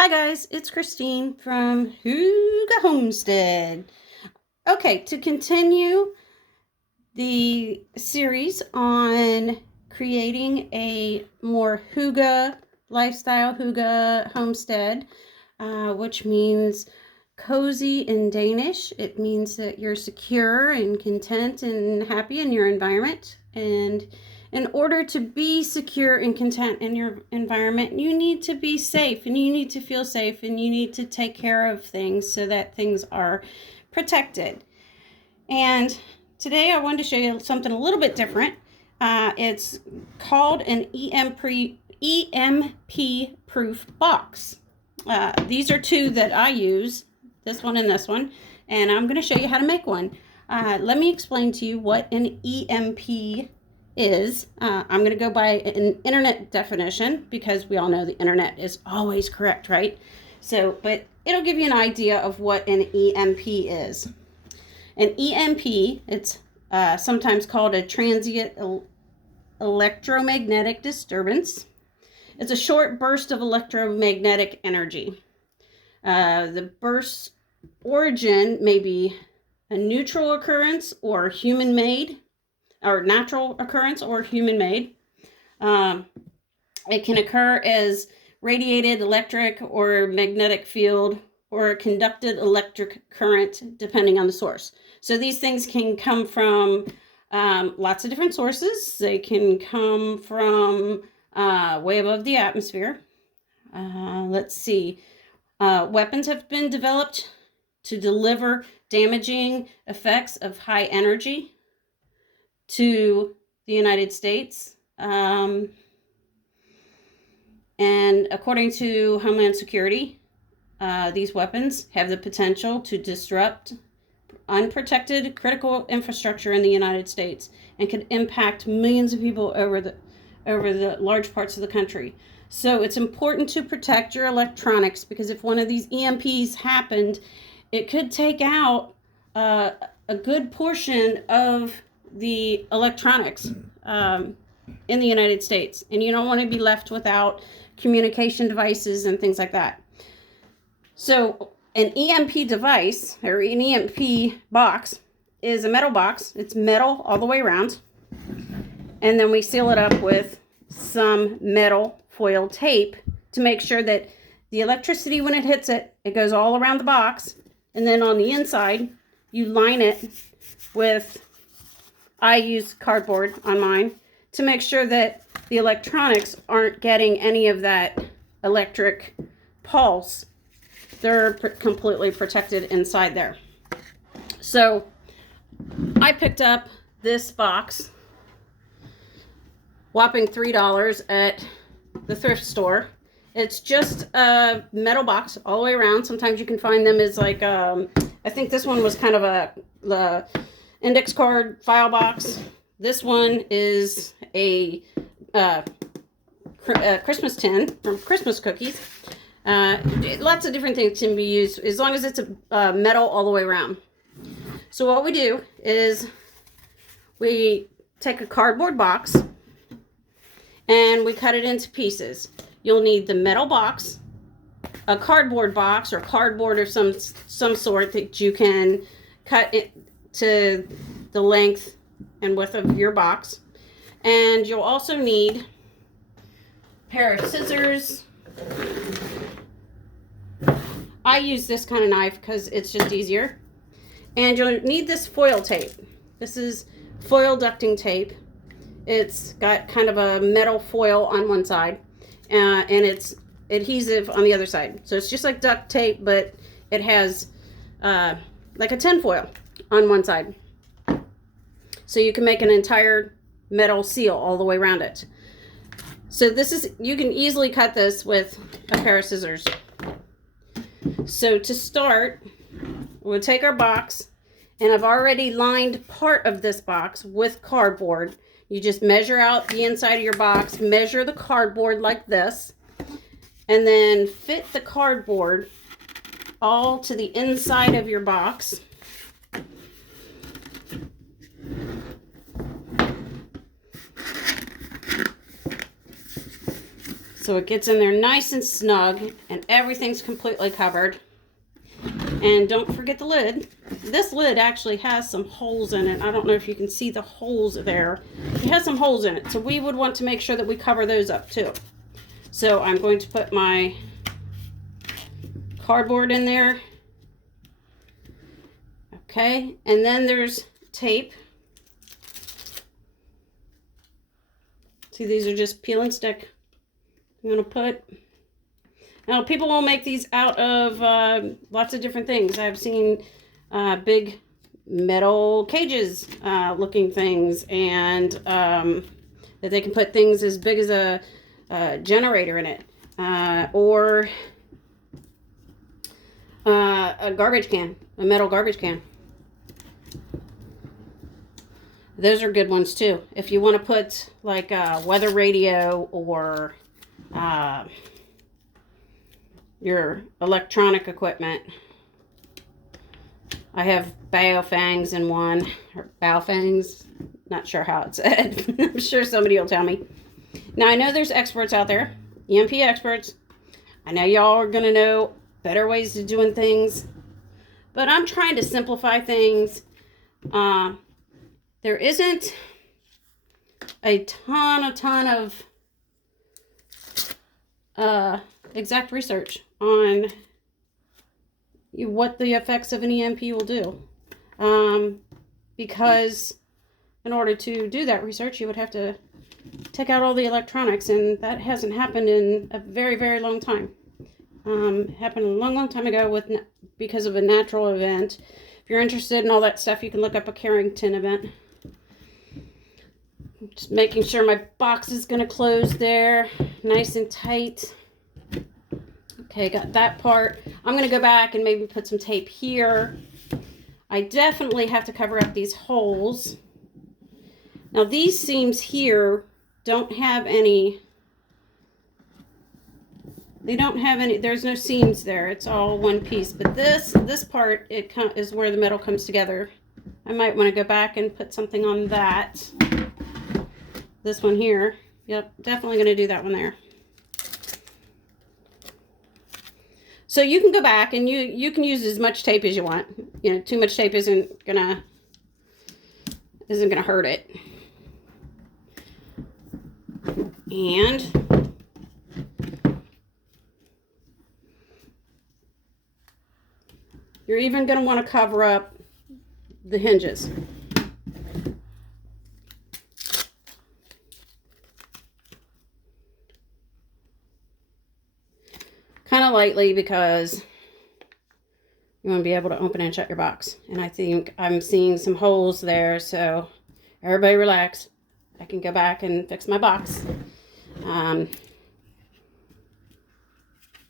Hi guys, it's Christine from Hygge Homestead. Okay, to continue the series on creating a more Hygge lifestyle, Hygge homestead, which means cozy in Danish. It means that you're secure and content and happy in your environment. And in order to be secure and content in your environment, you need to be safe and you need to feel safe and you need to take care of things so that things are protected. And today I wanted to show you something a little bit different. It's called an EMP proof box. These are two that I use, this one and this one, and I'm going to show you how to make one. Let me explain to you what an EMP is. I'm going to go by an internet definition because we all know the internet is always correct, right? So, but it'll give you an idea of what an EMP is. An EMP, it's sometimes called a transient electromagnetic disturbance. It's a short burst of electromagnetic energy. The burst's origin may be a neutral occurrence or human-made, or natural occurrence or human-made. It can occur as radiated electric or magnetic field or conducted electric current, depending on the source. So these things can come from lots of different sources. They can come from way above the atmosphere. Let's see. Weapons have been developed to deliver damaging effects of high energy to the United States. And according to Homeland Security, these weapons have the potential to disrupt unprotected critical infrastructure in the United States and could impact millions of people over the large parts of the country. So it's important to protect your electronics because if one of these EMPs happened, it could take out a good portion of the electronics in the United States, and you don't want to be left without communication devices and things like that. So an EMP device or an EMP box is a metal box. It's metal all the way around, and then we seal it up with some metal foil tape to make sure that the electricity, when it hits it, it goes all around the box, and then on the inside you line it with, I use cardboard on mine to make sure that the electronics aren't getting any of that electric pulse. They're completely protected inside there. So I picked up this box, whopping $3 at the thrift store. It's just a metal box all the way around. Sometimes you can find them as like, I think this one was kind of the index card file box. This one is a Christmas tin from Christmas cookies. Lots of different things can be used as long as it's a metal all the way around. So what we do is we take a cardboard box and we cut it into pieces. You'll need the metal box, a cardboard box or cardboard or some sort that you can cut it to the length and width of your box. And you'll also need a pair of scissors. I use this kind of knife because it's just easier. And you'll need this foil tape. This is foil ducting tape. It's got kind of a metal foil on one side and it's adhesive on the other side. So it's just like duct tape, but it has like a tin foil on one side. So you can make an entire metal seal all the way around it. So this is, you can easily cut this with a pair of scissors. So to start, we'll take our box, and I've already lined part of this box with cardboard. You just measure out the inside of your box, measure the cardboard like this, and then fit the cardboard all to the inside of your box. So it gets in there nice and snug and everything's completely covered. And don't forget the lid. This lid actually has some holes in it. I don't know if you can see the holes there. It has some holes in it. So we would want to make sure that we cover those up too. So I'm going to put my cardboard in there. Okay, and then there's tape. See, these are just peel and stick. I'm going to put... Now, people will make these out of lots of different things. I've seen big metal cages looking things, and that they can put things as big as a generator in it, or a garbage can, a metal garbage can. Those are good ones too. If you want to put like a weather radio or your electronic equipment. I have biofangs in one, or biofangs, not sure how it's said. I'm sure somebody will tell me. Now I know there's experts out there, EMP experts. I know y'all are going to know better ways of doing things, but I'm trying to simplify things. There isn't a ton of exact research on what the effects of an EMP will do. Because in order to do that research, you would have to take out all the electronics, and that hasn't happened in a very, very long time. Happened a long time ago because of a natural event. If you're interested in all that stuff, you can look up a Carrington event. Just making sure my box is going to close there nice and tight. Okay, got that part. I'm going to go back and maybe put some tape here. I definitely have to cover up these holes. Now these seams here don't have any, there's no seams there. It's all one piece. But this part, is where the metal comes together. I might want to go back and put something on that. This one here. Yep, definitely going to do that one there. So you can go back and you can use as much tape as you want. You know, too much tape isn't gonna hurt it. And you're even gonna want to cover up the hinges. Kind of lightly, because you want to be able to open and shut your box. And I think I'm seeing some holes there, so everybody relax. I can go back and fix my box.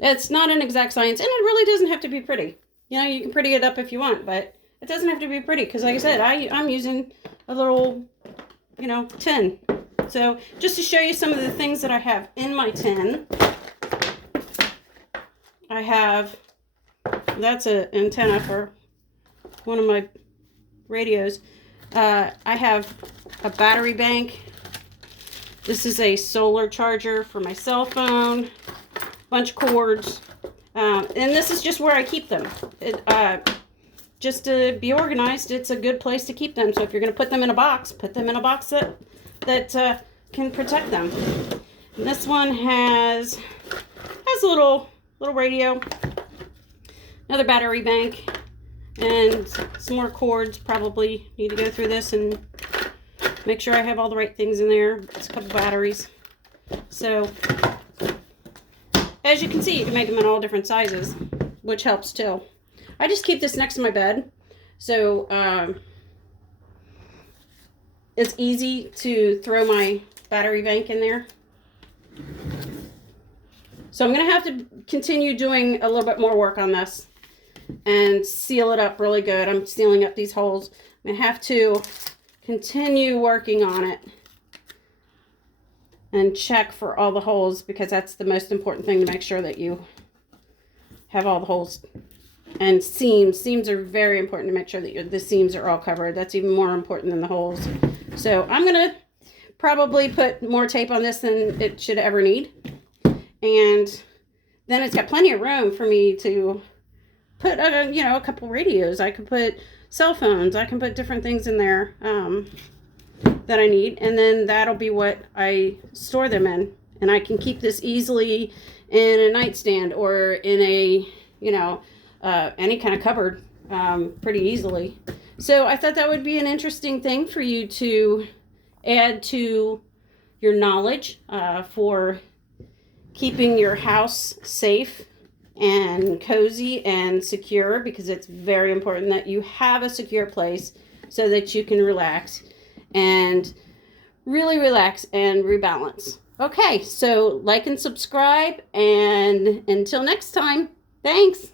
It's not an exact science, and it really doesn't have to be pretty. You know, you can pretty it up if you want, but it doesn't have to be pretty, because like I said, I'm using a little, you know, tin. So just to show you some of the things that I have in my tin, I have, that's an antenna for one of my radios. I have a battery bank. This is a solar charger for my cell phone. Bunch of cords. And this is just where I keep them. Just to be organized, it's a good place to keep them. So if you're going to put them in a box, put them in a box that can protect them. And this one has a little radio, another battery bank, and some more cords. Probably need to go through this and make sure I have all the right things in there. It's a couple batteries. So as you can see, you can make them in all different sizes, which helps too. I just keep this next to my bed, so it's easy to throw my battery bank in there. So I'm going to have to continue doing a little bit more work on this and seal it up really good. I'm sealing up these holes. I'm going to have to continue working on it and check for all the holes, because that's the most important thing, to make sure that you have all the holes. And seams. Seams are very important, to make sure that the seams are all covered. That's even more important than the holes. So I'm going to probably put more tape on this than it should ever need. And then it's got plenty of room for me to put, a couple radios. I could put cell phones. I can put different things in there that I need. And then that'll be what I store them in. And I can keep this easily in a nightstand or in a, any kind of cupboard pretty easily. So I thought that would be an interesting thing for you to add to your knowledge for keeping your house safe and cozy and secure, because it's very important that you have a secure place so that you can relax and really relax and rebalance. Okay, so like and subscribe, and until next time, thanks.